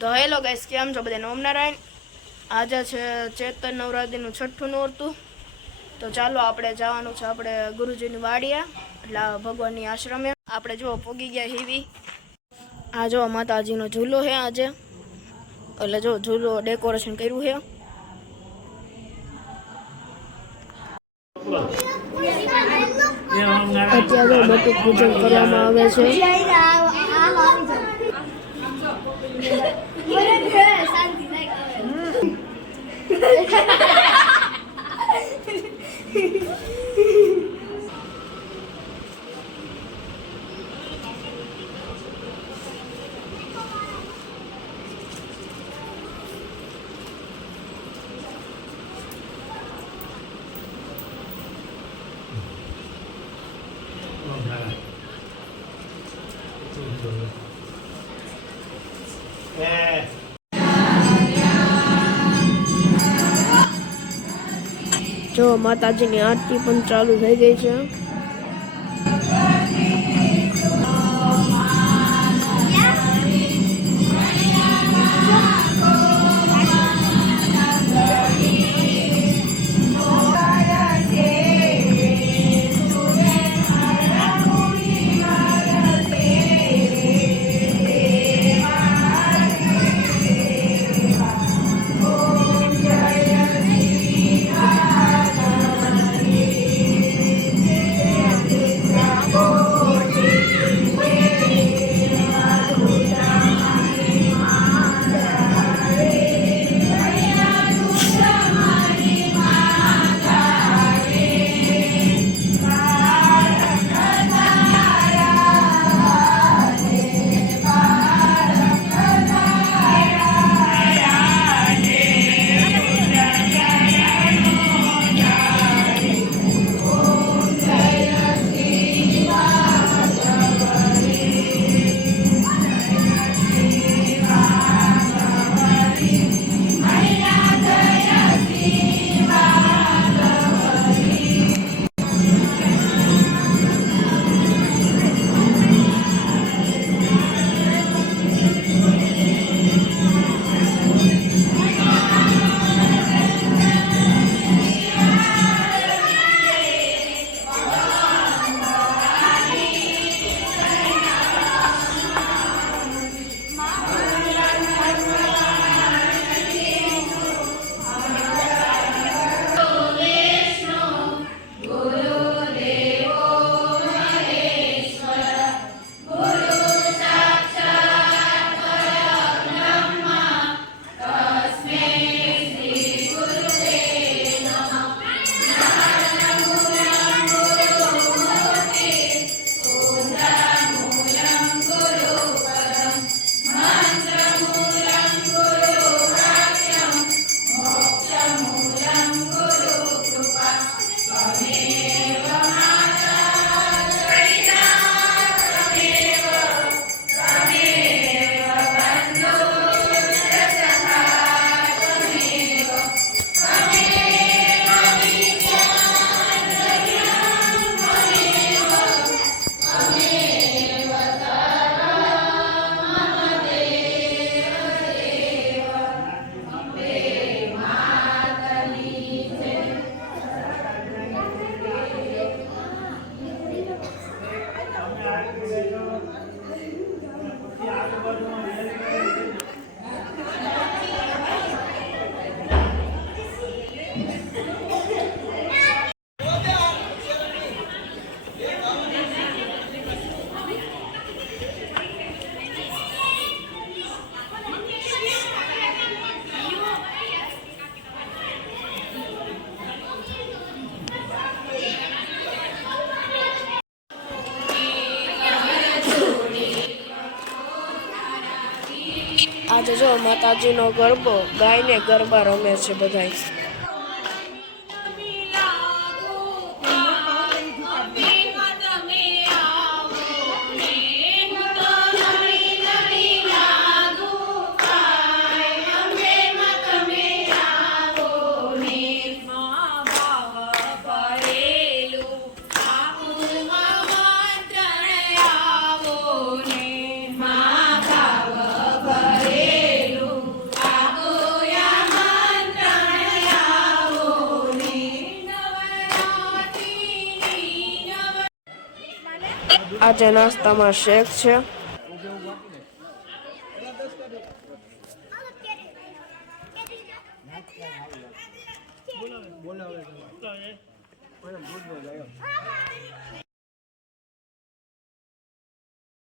તો hello guys, કેમ છો બધા? ઓમ નારાયણ. આજે છે ચેતન નવરાત્રિનું 6ઠું નોરતું. તો ચાલો આપણે જવાનું છે આપણે ગુરુજીની વાડીએ, એટલે ભગવાનની આશ્રમે. આપણે જો પોગી ગયા હીવી. આ જો માતાજીનો ઝૂલો છે આજે, એટલે જો ઝૂલો ડેકોરેશન કર્યું છે. અત્યારે મોટું પૂજન કરવામાં આવે છે. જો માતાજીની આરતી પણ ચાલુ થઈ ગઈ છે. આજે જો માતાજીનો ગરબો ગાયને ગરબા રમે છે બધાય. આજે નાસ્તામાં શેક છે.